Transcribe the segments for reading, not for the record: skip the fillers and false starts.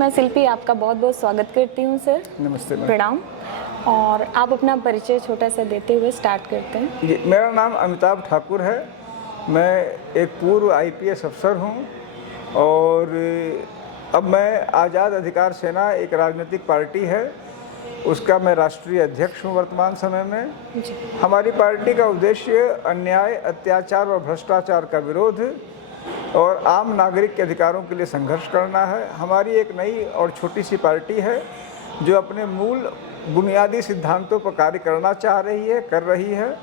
मैं शिल्पी आपका बहुत बहुत स्वागत करती हूँ सर। नमस्ते मैम। प्रणाम। और आप अपना परिचय छोटा सा देते हुए स्टार्ट करते हैं। जी, मेरा नाम अमिताभ ठाकुर है। मैं एक पूर्व आईपीएस अफसर हूँ और अब मैं आज़ाद अधिकार सेना एक राजनीतिक पार्टी है, उसका मैं राष्ट्रीय अध्यक्ष हूँ वर्तमान समय में। हमारी पार्टी का उद्देश्य अन्याय, अत्याचार और भ्रष्टाचार का विरोध और आम नागरिक के अधिकारों के लिए संघर्ष करना है। हमारी एक नई और छोटी सी पार्टी है जो अपने मूल बुनियादी सिद्धांतों पर कार्य करना चाह रही है, कर रही है,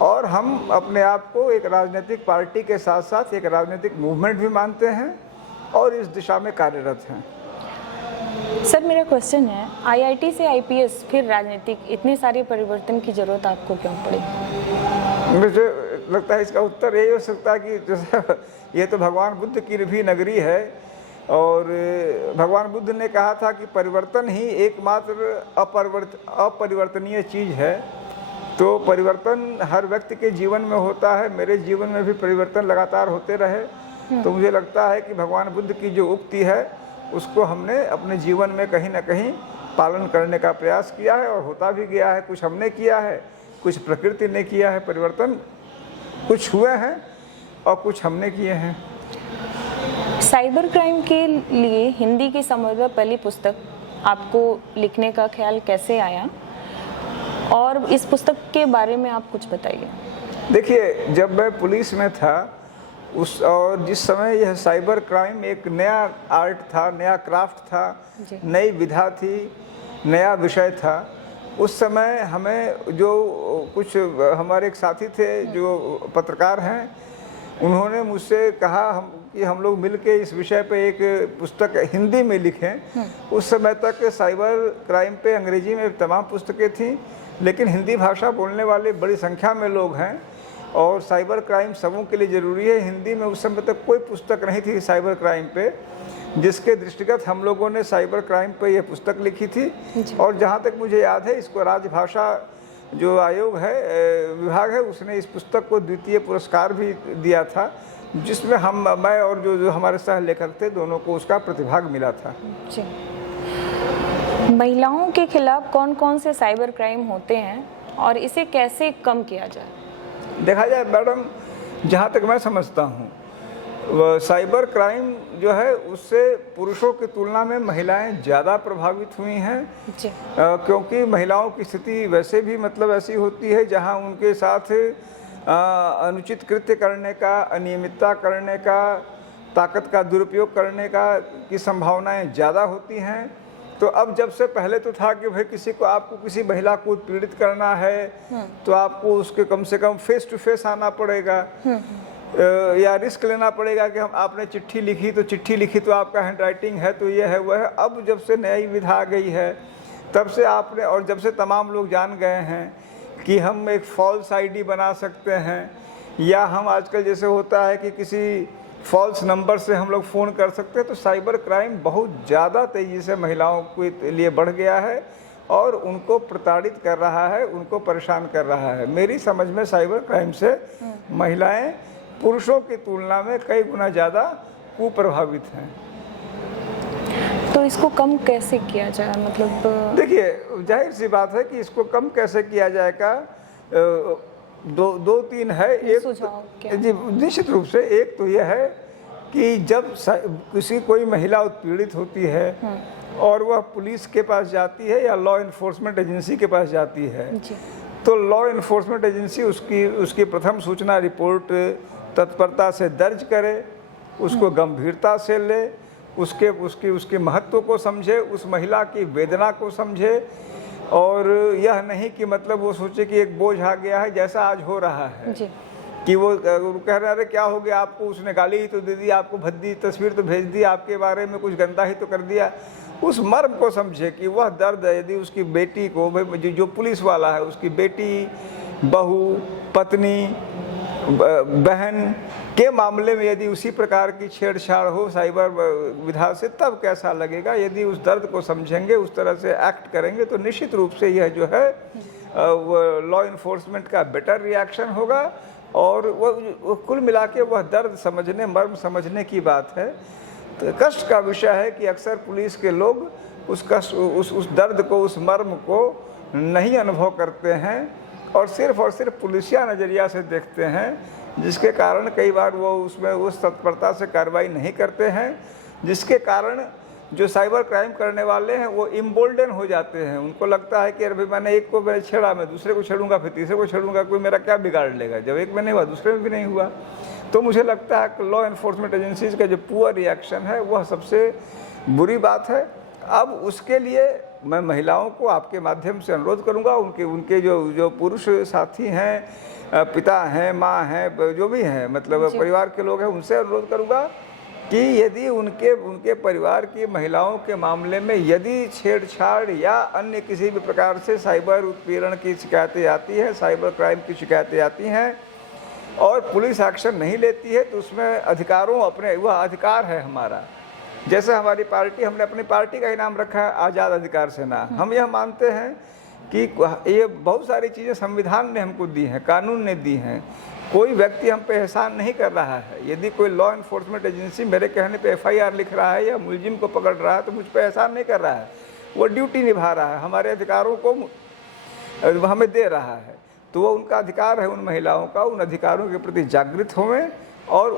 और हम अपने आप को एक राजनीतिक पार्टी के साथ साथ एक राजनीतिक मूवमेंट भी मानते हैं और इस दिशा में कार्यरत हैं। सर, मेरा क्वेश्चन है, आईआईटी से आईपीएस फिर राजनीतिक, इतनी सारी परिवर्तन की जरूरत आपको क्यों पड़ी? मुझे लगता है इसका उत्तर यही हो सकता है कि जैसे ये तो भगवान बुद्ध की भी नगरी है और भगवान बुद्ध ने कहा था कि परिवर्तन ही एकमात्र अपरिवर्तनीय चीज़ है। तो परिवर्तन हर व्यक्ति के जीवन में होता है, मेरे जीवन में भी परिवर्तन लगातार होते रहे। तो मुझे लगता है कि भगवान बुद्ध की जो उक्ति है उसको हमने अपने जीवन में कहीं ना कहीं पालन करने का प्रयास किया है और होता भी गया है। कुछ हमने किया है, कुछ प्रकृति ने किया है, परिवर्तन कुछ हुए हैं और कुछ हमने किए हैं। साइबर क्राइम के लिए हिंदी की संभवतः पहली पुस्तक आपको लिखने का ख्याल कैसे आया, और इस पुस्तक के बारे में आप कुछ बताइए। देखिए, जब मैं पुलिस में था उस और जिस समय यह साइबर क्राइम एक नया आर्ट था, नया क्राफ्ट था, नई विधा थी, नया विषय था, उस समय हमें जो कुछ हमारे एक साथी थे जो पत्रकार हैं, उन्होंने मुझसे कहा कि हम लोग मिलके इस विषय पे एक पुस्तक हिंदी में लिखें। उस समय तक साइबर क्राइम पे अंग्रेजी में तमाम पुस्तकें थीं, लेकिन हिंदी भाषा बोलने वाले बड़ी संख्या में लोग हैं और साइबर क्राइम सबों के लिए ज़रूरी है। हिंदी में उस समय तक कोई पुस्तक नहीं थी साइबर क्राइम पे, जिसके दृष्टिगत हम लोगों ने साइबर क्राइम पे यह पुस्तक लिखी थी। और जहाँ तक मुझे याद है, इसको राजभाषा जो आयोग है, विभाग है, उसने इस पुस्तक को द्वितीय पुरस्कार भी दिया था, जिसमें मैं और जो हमारे सह लेखक थे, दोनों को उसका प्रतिभाग मिला था। जी। महिलाओं के खिलाफ कौन कौन से साइबर क्राइम होते हैं और इसे कैसे कम किया जाए? देखा जाए मैडम, जहाँ तक मैं समझता हूँ, साइबर क्राइम जो है उससे पुरुषों की तुलना में महिलाएं ज़्यादा प्रभावित हुई हैं, क्योंकि महिलाओं की स्थिति वैसे भी मतलब ऐसी होती है जहाँ उनके साथ अनुचित कृत्य करने का, अनियमितता करने का, ताकत का दुरुपयोग करने की संभावनाएं ज़्यादा होती हैं। तो अब जब से पहले तो था कि भाई आपको किसी महिला को पीड़ित करना है तो आपको उसके कम से कम फेस टू फेस आना पड़ेगा, या रिस्क लेना पड़ेगा कि आपने चिट्ठी लिखी तो आपका हैंड राइटिंग है तो ये है वह है। अब जब से नई विधा आ गई है तब से आपने, और जब से तमाम लोग जान गए हैं कि हम एक फॉल्स आईडी बना सकते हैं, या हम आजकल जैसे होता है कि किसी फॉल्स नंबर से हम लोग फ़ोन कर सकते हैं, तो साइबर क्राइम बहुत ज़्यादा तेज़ी से महिलाओं के लिए बढ़ गया है और उनको प्रताड़ित कर रहा है, उनको परेशान कर रहा है। मेरी समझ में साइबर क्राइम से महिलाएं पुरुषों की तुलना में कई गुना ज़्यादा कुप्रभावित हैं। तो इसको कम कैसे किया जाए? मतलब देखिए, जाहिर सी बात है कि इसको कम कैसे किया जाएगा, दो तीन है। एक जी, निश्चित रूप से एक तो यह है कि जब कोई महिला उत्पीड़ित होती है और वह पुलिस के पास जाती है या लॉ इन्फोर्समेंट एजेंसी के पास जाती है, तो लॉ इन्फोर्समेंट एजेंसी उसकी प्रथम सूचना रिपोर्ट तत्परता से दर्ज करे, उसको गंभीरता से ले, उसके महत्व को समझे, उस महिला की वेदना को समझे, और यह नहीं कि मतलब वो सोचे कि एक बोझ आ गया है, जैसा आज हो रहा है कि वो कह रहे हैं क्या हो गया आपको, उसने गाली ही तो दे दी, आपको भद्दी तस्वीर तो भेज दी, आपके बारे में कुछ गंदा ही तो कर दिया। उस मर्म को समझे कि वह दर्द यदि उसकी बेटी को, जो पुलिस वाला है, उसकी बेटी, बहू, पत्नी, बहन के मामले में यदि उसी प्रकार की छेड़छाड़ हो साइबर विधा से, तब कैसा लगेगा। यदि उस दर्द को समझेंगे, उस तरह से एक्ट करेंगे, तो निश्चित रूप से यह जो है लॉ इन्फोर्समेंट का बेटर रिएक्शन होगा और वो कुल मिला के वह दर्द समझने, मर्म समझने की बात है। कष्ट का विषय है कि अक्सर पुलिस के लोग उस कष्ट, उस दर्द को, उस मर्म को नहीं अनुभव करते हैं और सिर्फ पुलिसिया नज़रिया से देखते हैं, जिसके कारण कई बार वो उसमें उस तत्परता से कार्रवाई नहीं करते हैं, जिसके कारण जो साइबर क्राइम करने वाले हैं वो इम्बोल्डन हो जाते हैं। उनको लगता है कि अरे भाई मैंने एक को मैंने छेड़ा, मैं दूसरे को छेड़ूंगा, फिर तीसरे को छेड़ूंगा, कोई मेरा क्या बिगाड़ लेगा, जब एक में नहीं हुआ दूसरे में भी नहीं हुआ। तो मुझे लगता है कि लॉ एनफोर्समेंट एजेंसीज का जो पुअर रिएक्शन है वह सबसे बुरी बात है। अब उसके लिए मैं महिलाओं को आपके माध्यम से अनुरोध करूंगा, उनके जो पुरुष साथी हैं, पिता हैं, माँ हैं, जो भी हैं, मतलब परिवार के लोग हैं, उनसे अनुरोध करूंगा कि यदि उनके परिवार की महिलाओं के मामले में यदि छेड़छाड़ या अन्य किसी भी प्रकार से साइबर उत्पीड़न की शिकायतें आती हैं, साइबर क्राइम की शिकायतें आती हैं और पुलिस एक्शन नहीं लेती है, तो उसमें अधिकारों अपने, वह अधिकार है हमारा। जैसे हमारी पार्टी, हमने अपनी पार्टी का ही नाम रखा है आज़ाद अधिकार सेना। हम यह मानते हैं कि ये बहुत सारी चीज़ें संविधान ने हमको दी हैं, कानून ने दी हैं। कोई व्यक्ति हम पे एहसान नहीं कर रहा है। यदि कोई लॉ एनफोर्समेंट एजेंसी मेरे कहने पे एफआईआर लिख रहा है या मुलजिम को पकड़ रहा है तो मुझ पे एहसान नहीं कर रहा है, वो ड्यूटी निभा रहा है, हमारे अधिकारों को हमें दे रहा है। तो वो उनका अधिकार है उन महिलाओं का, उन अधिकारों के प्रति जागृत होवें और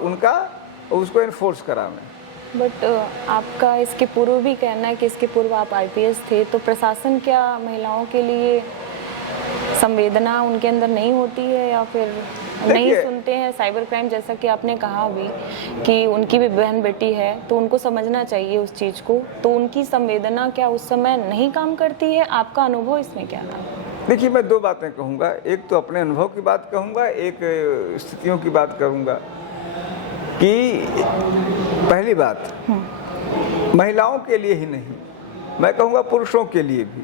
उसको इन्फोर्स करावें। बट आपका इसके पूर्व भी कहना है कि इसके पूर्व आप आईपीएस थे, तो प्रशासन क्या महिलाओं के लिए संवेदना उनके अंदर नहीं होती है या फिर नहीं सुनते हैं? साइबर क्राइम जैसा कि आपने कहा अभी कि उनकी भी बहन बेटी है तो उनको समझना चाहिए उस चीज़ को, तो उनकी संवेदना क्या उस समय नहीं काम करती है? आपका अनुभव इसमें क्या है? देखिए, मैं दो बातें कहूँगा, एक तो अपने अनुभव की बात कहूँगा, एक स्थितियों की बात करूँगा। कि पहली बात महिलाओं के लिए ही नहीं, मैं कहूँगा पुरुषों के लिए भी,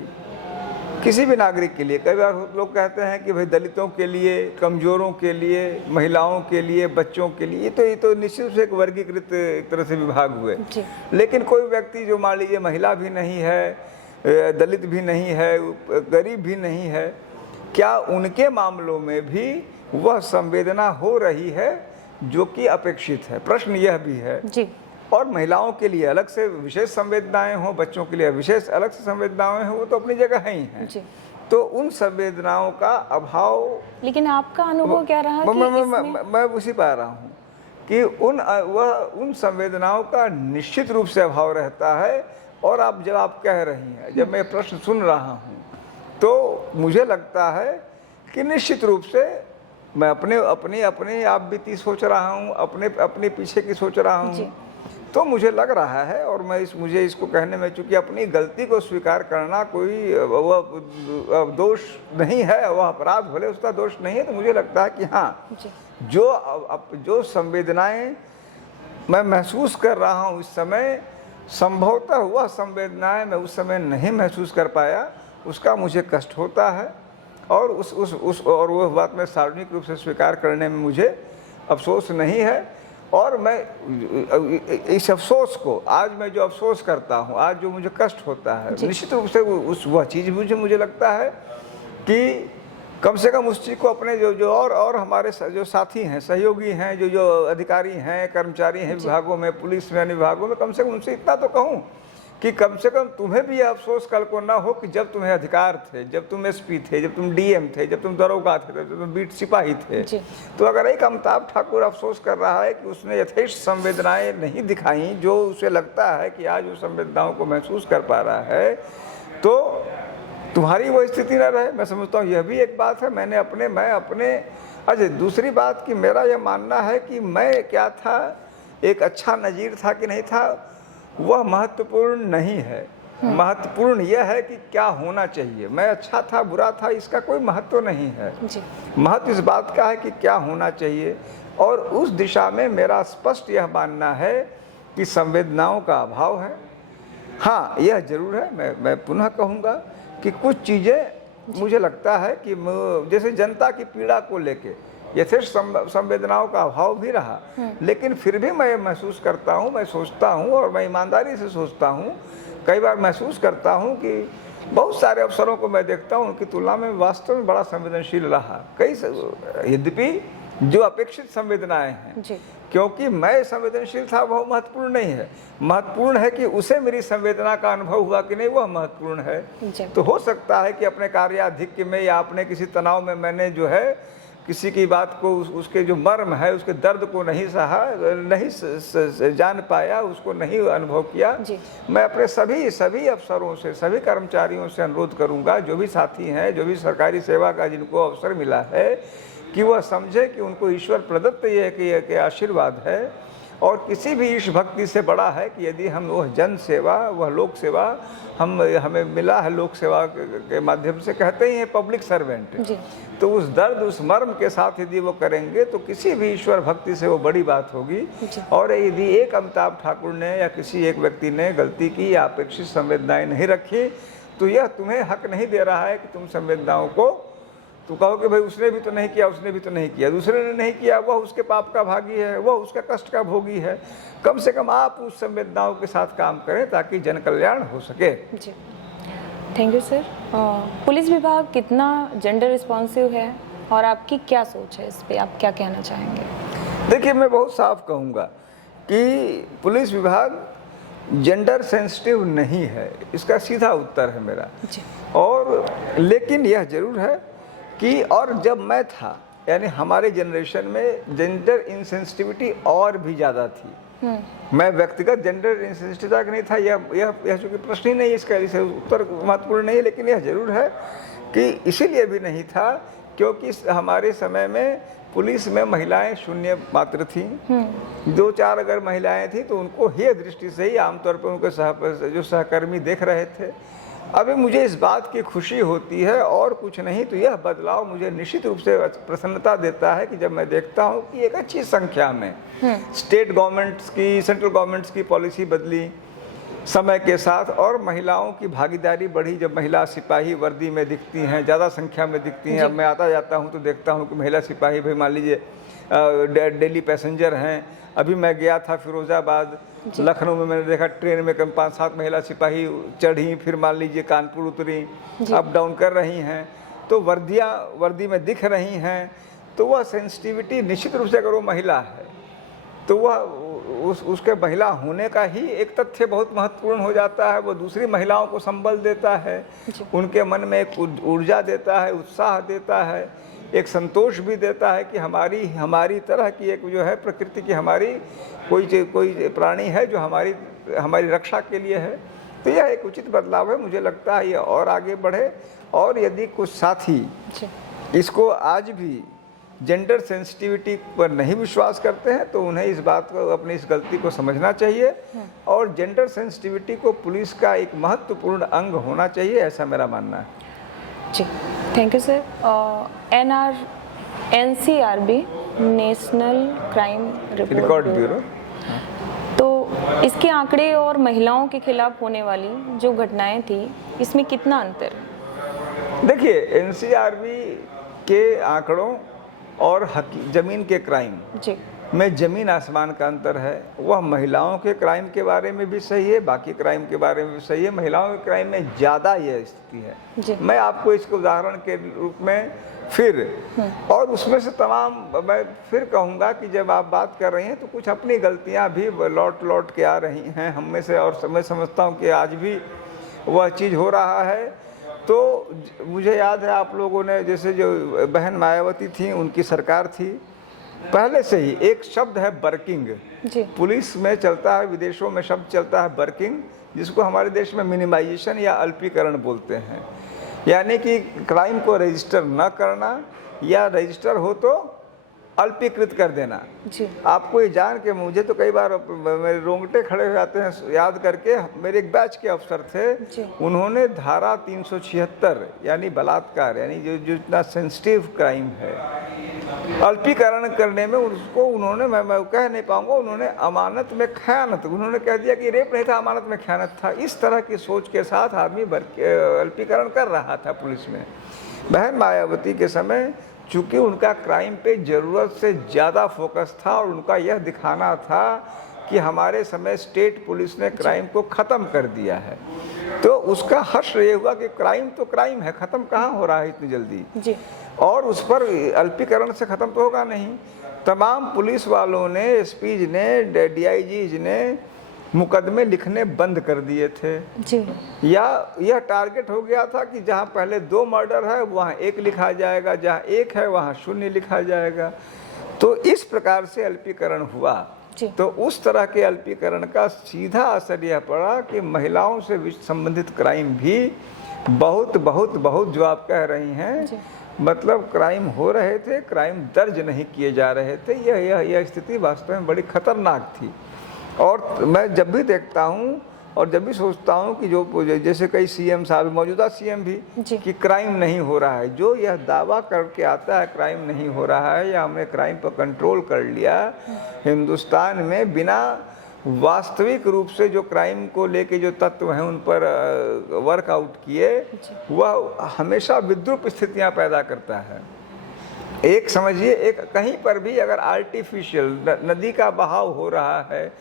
किसी भी नागरिक के लिए। कई बार लोग कहते हैं कि भाई दलितों के लिए, कमज़ोरों के लिए, महिलाओं के लिए, बच्चों के लिए, ये तो निश्चित रूप से एक वर्गीकृत एक तरह से विभाग हुए। लेकिन कोई व्यक्ति जो मान लीजिए महिला भी नहीं है, दलित भी नहीं है, गरीब भी नहीं है, क्या उनके मामलों में भी वह संवेदना हो रही है जो कि अपेक्षित है? प्रश्न यह भी है जी। और महिलाओं के लिए अलग से विशेष संवेदनाएं हों, बच्चों के लिए विशेष अलग से संवेदनाएं हों, वो तो अपनी जगह ही हैं। तो उन संवेदनाओं का अभाव, लेकिन आपका अनुभव क्या रहा? मैं उसी पा रहा हूँ कि उन संवेदनाओं का निश्चित रूप से अभाव रहता है। और आप जब आप कह रही हैं, जब मैं प्रश्न सुन रहा हूँ, तो मुझे लगता है कि निश्चित रूप से मैं अपनी आप बीती सोच रहा हूँ, अपने पीछे की सोच रहा हूँ, तो मुझे लग रहा है, और मुझे इसको कहने में, चूंकि अपनी गलती को स्वीकार करना कोई वह दोष नहीं है, वह अपराध भले उसका दोष नहीं है, तो मुझे लगता है कि हाँ, जो संवेदनाएं मैं महसूस कर रहा हूँ इस समय, संभवतः वह संवेदनाएं मैं उस समय नहीं महसूस कर पाया, उसका मुझे कष्ट होता है। और और वह बात मैं सार्वजनिक रूप से स्वीकार करने में मुझे अफसोस नहीं है। और मैं इस अफसोस को, आज मैं जो अफसोस करता हूँ, आज जो मुझे कष्ट होता है, निश्चित रूप से वह चीज़ मुझे लगता है कि कम से कम उस चीज़ को अपने जो और हमारे जो साथी हैं, सहयोगी हैं, जो अधिकारी हैं, कर्मचारी हैं विभागों में, पुलिस में, अन्य विभागों में, कम से कम उनसे इतना तो कहूँ कि कम से कम तुम्हें भी यह अफसोस कल को ना हो कि जब तुम्हें अधिकार थे, जब तुम एसपी थे, जब तुम डीएम थे, जब तुम दरोगा थे, जब तुम बीट सिपाही थे, तो अगर एक अमिताभ ठाकुर अफसोस कर रहा है कि उसने यथेष्ट संवेदनाएं नहीं दिखाई, जो उसे लगता है कि आज उस संवेदनाओं को महसूस कर पा रहा है, तो तुम्हारी वो स्थिति न रहे। मैं समझता हूँ यह भी एक बात है। मैं अपने अच्छा, दूसरी बात कि मेरा यह मानना है कि मैं क्या था, एक अच्छा नज़ीर था कि नहीं था, वह महत्वपूर्ण नहीं है। महत्वपूर्ण यह है कि क्या होना चाहिए। मैं अच्छा था, बुरा था, इसका कोई महत्व नहीं है। महत्व इस बात का है कि क्या होना चाहिए, और उस दिशा में मेरा स्पष्ट यह मानना है कि संवेदनाओं का अभाव है। हाँ, यह जरूर है, मैं पुनः कहूँगा कि कुछ चीज़ें मुझे लगता है कि जैसे जनता की पीड़ा को लेके यथेष्ट संवेदनाओं का अभाव भी रहा, लेकिन फिर भी मैं महसूस करता हूँ, मैं सोचता हूँ, और मैं ईमानदारी से सोचता हूँ, कई बार महसूस करता हूँ कि बहुत सारे अफसरों को मैं देखता हूँ, उनकी तुलना में वास्तव में बड़ा संवेदनशील रहा। यद्यपि जो अपेक्षित संवेदनाएं हैं। जी। क्योंकि मैं संवेदनशील था वह महत्वपूर्ण नहीं है, महत्वपूर्ण है कि उसे मेरी संवेदना का अनुभव हुआ कि नहीं, वह महत्वपूर्ण है। जी। तो हो सकता है कि अपने कार्याधिक्य में या अपने किसी तनाव में मैंने जो है किसी की बात को उसके जो मर्म है, उसके दर्द को नहीं सहा, नहीं जान पाया, उसको नहीं अनुभव किया। जी। मैं अपने सभी अफसरों से, सभी कर्मचारियों से अनुरोध करूंगा, जो भी साथी हैं, जो भी सरकारी सेवा का जिनको अवसर मिला है, कि वह समझे कि उनको ईश्वर प्रदत्त ये कि आशीर्वाद है और किसी भी ईश भक्ति से बड़ा है कि यदि हम वह जन सेवा, वह लोक सेवा हमें मिला है, लोक सेवा के माध्यम से, कहते ही हैं पब्लिक सर्वेंट, तो उस दर्द, उस मर्म के साथ यदि वो करेंगे तो किसी भी ईश्वर भक्ति से वो बड़ी बात होगी। और यदि एक अमिताभ ठाकुर ने या किसी एक व्यक्ति ने गलती की या अपेक्षित संवेदनाएं नहीं रखी, तो यह तुम्हें हक नहीं दे रहा है कि तुम संवेदनाओं को तो कहो कि भाई उसने भी तो नहीं किया, उसने भी तो नहीं किया, दूसरे ने नहीं किया, वह उसके पाप का भागी है, वह उसका कष्ट का भोगी है। कम से कम आप उस संवेदनाओं के साथ काम करें ताकि जन कल्याण हो सके। जी, थैंक यू सर। पुलिस विभाग कितना जेंडर रिस्पॉन्सिव है और आपकी क्या सोच है इस पे, आप क्या कहना चाहेंगे? देखिए, मैं बहुत साफ कहूँगा कि पुलिस विभाग जेंडर सेंसिटिव नहीं है, इसका सीधा उत्तर है मेरा। जी। और लेकिन यह जरूर है कि और जब मैं था, यानी हमारे जनरेशन में जेंडर इनसेंसिटिविटी और भी ज़्यादा थी। मैं व्यक्तिगत जेंडर इनसेंसिटिविटी का नहीं था, यह चूँकि प्रश्न ही नहीं, इसका इसे उत्तर महत्वपूर्ण नहीं है। लेकिन यह जरूर है कि इसीलिए भी नहीं था क्योंकि हमारे समय में पुलिस में महिलाएं शून्य मात्र थीं। 2-4 अगर महिलाएं थीं तो उनको हेय दृष्टि से ही आमतौर पर उनके जो सहकर्मी देख रहे थे। अभी मुझे इस बात की खुशी होती है और कुछ नहीं, तो यह बदलाव मुझे निश्चित रूप से प्रसन्नता देता है कि जब मैं देखता हूँ कि एक अच्छी संख्या में स्टेट गवर्नमेंट्स की, सेंट्रल गवर्नमेंट्स की पॉलिसी बदली समय के साथ और महिलाओं की भागीदारी बढ़ी। जब महिला सिपाही वर्दी में दिखती हैं, ज़्यादा संख्या में दिखती हैं। अब मैं आता जाता हूँ तो देखता हूँ कि महिला सिपाही, भाई मान लीजिए डेली पैसेंजर हैं। अभी मैं गया था फिरोज़ाबाद, लखनऊ में मैंने देखा ट्रेन में कम 5-7 महिला सिपाही चढ़ी, फिर मान लीजिए कानपुर उतरी, अप डाउन कर रही हैं, तो वर्दी में दिख रही हैं। तो वह सेंसिटिविटी निश्चित रूप से अगर वो महिला है तो वह उसके महिला होने का ही एक तथ्य बहुत महत्वपूर्ण हो जाता है। वो दूसरी महिलाओं को संबल देता है, उनके मन में एक ऊर्जा देता है, उत्साह देता है, एक संतोष भी देता है कि हमारी तरह की एक जो है प्रकृति की हमारी कोई प्राणी है जो हमारी रक्षा के लिए है। तो यह एक उचित बदलाव है। मुझे लगता है ये और आगे बढ़े। और यदि कुछ साथी इसको आज भी जेंडर सेंसिटिविटी पर नहीं विश्वास करते हैं तो उन्हें इस बात को, अपनी इस गलती को समझना चाहिए और जेंडर सेंसिटिविटी को पुलिस का एक महत्वपूर्ण अंग होना चाहिए, ऐसा मेरा मानना है। जी, thank you sir. NCRB, national crime record bureau, तो इसके आंकड़े और महिलाओं के खिलाफ होने वाली जो घटनाएं थी, इसमें कितना अंतर है? देखिए, NCRB के आंकड़ों और जमीन के क्राइम में जमीन आसमान का अंतर है। वह महिलाओं के क्राइम के बारे में भी सही है, बाकी क्राइम के बारे में भी सही है। महिलाओं के क्राइम में ज़्यादा यह स्थिति है। मैं आपको इसको उदाहरण के रूप में फिर और उसमें से मैं फिर कहूँगा कि जब आप बात कर रही हैं तो कुछ अपनी गलतियाँ भी लौट के आ रही हैं हम में से, और मैं समझता हूँ कि आज भी वह चीज़ हो रहा है। तो मुझे याद है आप लोगों ने, जैसे जो बहन मायावती थी, उनकी सरकार थी, पहले से ही एक शब्द है बर्किंग, पुलिस में चलता है, विदेशों में शब्द चलता है बर्किंग, जिसको हमारे देश में मिनिमाइजेशन या अल्पीकरण बोलते हैं। यानी कि क्राइम को रजिस्टर न करना या रजिस्टर हो तो अल्पीकृत कर देना। आपको ये जान के मुझे तो कई बार मेरे रोंगटे खड़े हो जाते हैं याद करके। मेरे एक बैच के अफसर थे, उन्होंने धारा 376 यानी बलात्कार, यानी जो इतना सेंसिटिव क्राइम है, अल्पीकरण करने में उसको उन्होंने, मैं कह नहीं पाऊंगा, उन्होंने अमानत में खयानत, उन्होंने कह दिया कि रेप नहीं था, अमानत में खयानत था। इस तरह की सोच के साथ आदमी अल्पीकरण कर रहा था पुलिस में। बहन मायावती के समय चूँकि उनका क्राइम पे ज़रूरत से ज़्यादा फोकस था और उनका यह दिखाना था कि हमारे समय स्टेट पुलिस ने क्राइम को ख़त्म कर दिया है, तो उसका हर्ष ये हुआ कि क्राइम तो क्राइम है, खत्म कहाँ हो रहा है इतनी जल्दी जी। और उस पर अल्पीकरण से खत्म तो होगा नहीं। तमाम पुलिस वालों ने, एसपीज ने, डीआईजीज ने मुकदमे लिखने बंद कर दिए थे जी। या यह टारगेट हो गया था कि जहां पहले 2 मर्डर है वहां 1 लिखा जाएगा, जहां 1 है वहां 0 लिखा जाएगा। तो इस प्रकार से अल्पीकरण हुआ। तो उस तरह के अल्पीकरण का सीधा असर यह पड़ा कि महिलाओं से संबंधित क्राइम भी बहुत बहुत बहुत, जो आप कह रही हैं, मतलब क्राइम हो रहे थे, क्राइम दर्ज नहीं किए जा रहे थे। यह स्थिति वास्तव में बड़ी खतरनाक थी। और मैं जब भी देखता हूँ और जब भी सोचता हूँ कि जो जैसे कई सीएम साहब, मौजूदा सीएम भी, कि क्राइम नहीं हो रहा है, जो यह दावा करके आता है क्राइम नहीं हो रहा है या हमने क्राइम पर कंट्रोल कर लिया, हिंदुस्तान में बिना वास्तविक रूप से जो क्राइम को लेके जो तत्व हैं उन पर वर्कआउट किए, वह हमेशा विद्रूप स्थितियां पैदा करता है। एक समझिए, एक कहीं पर भी अगर आर्टिफिशियल नदी का बहाव हो रहा है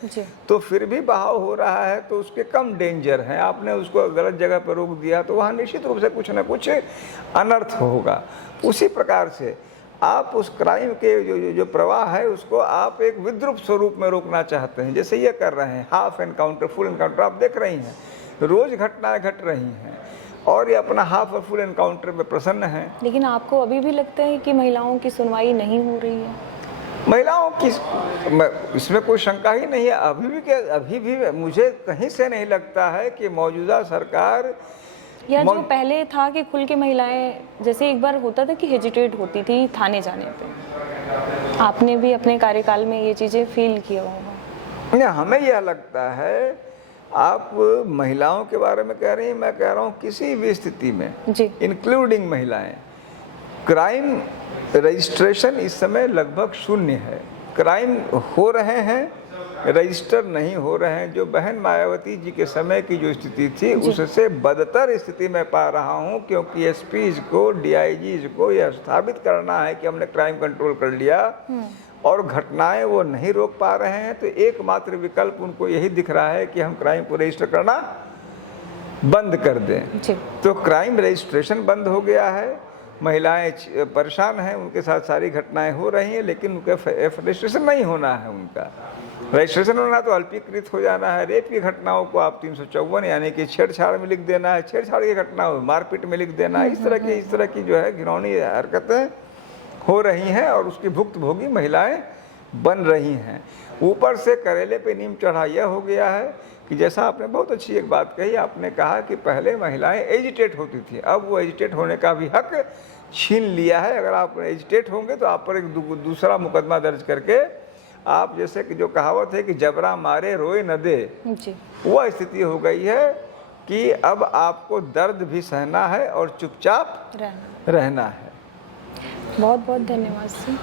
तो फिर भी बहाव हो रहा है तो उसके कम डेंजर हैं। आपने उसको गलत जगह पर रोक दिया तो वहाँ निश्चित रूप से कुछ न कुछ अनर्थ होगा। उसी प्रकार से आप उस क्राइम के जो प्रवाह है उसको आप एक विद्रूप स्वरूप में रोकना चाहते हैं, जैसे ये कर रहे हैं। हाफ एनकाउंटर, फुल एनकाउंटर आप देख रही हैं, रोज घटनाएं घट रही हैं और ये अपना हाफ और फुल एनकाउंटर में प्रसन्न हैं। लेकिन आपको अभी भी लगता है कि महिलाओं की सुनवाई नहीं हो रही है? महिलाओं की इसमें कोई शंका ही नहीं है। अभी भी मुझे कहीं से नहीं लगता है कि मौजूदा सरकार या जो पहले था कि खुल के महिलाएं, जैसे एक बार होता था कि हेजिटेट होती थी थाने जाने पे, आपने भी अपने कार्यकाल में ये चीजें फील किया होगा? नहीं, हमें यह लगता है, आप महिलाओं के बारे में कह रही हैं, मैं कह रहा हूँ किसी भी स्थिति में, इंक्लूडिंग महिलाएं, क्राइम रजिस्ट्रेशन इस समय लगभग 0 है। क्राइम हो रहे हैं, रजिस्टर नहीं हो रहे हैं। जो बहन मायावती जी के समय की जो स्थिति थी उससे बदतर स्थिति में पा रहा हूँ, क्योंकि एसपीज को, डीआईजीज को यह स्थापित करना है कि हमने क्राइम कंट्रोल कर लिया और घटनाएं वो नहीं रोक पा रहे हैं। तो एकमात्र विकल्प उनको यही दिख रहा है कि हम क्राइम को रजिस्टर करना बंद कर दें। तो क्राइम रजिस्ट्रेशन बंद हो गया है, महिलाएं परेशान हैं, उनके साथ सारी घटनाएं हो रही हैं, लेकिन उनका रजिस्ट्रेशन नहीं होना है। उनका रजिस्ट्रेशन होना तो अल्पीकृत हो जाना है। रेप की घटनाओं को आप 354 यानी कि छेड़छाड़ में लिख देना है, छेड़छाड़ की घटनाओं मारपीट में लिख देना है। इस तरह की जो है घिनौनी हरकतें हो रही हैं और उसकी भुक्तभोगी महिलाएं बन रही हैं। ऊपर से करेले पे नीम चढ़ा यह हो गया है कि जैसा आपने बहुत अच्छी एक बात कही, आपने कहा कि पहले महिलाएं एजिटेट होती थी, अब वो एजिटेट होने का भी हक छीन लिया है। अगर आप एजिटेट होंगे तो आप पर एक दूसरा मुकदमा दर्ज करके आप, जैसे कि जो कहावत है कि जबरा मारे रोए न दे, वह स्थिति हो गई है कि अब आपको दर्द भी सहना है और चुपचाप रहना है। बहुत बहुत धन्यवाद जी।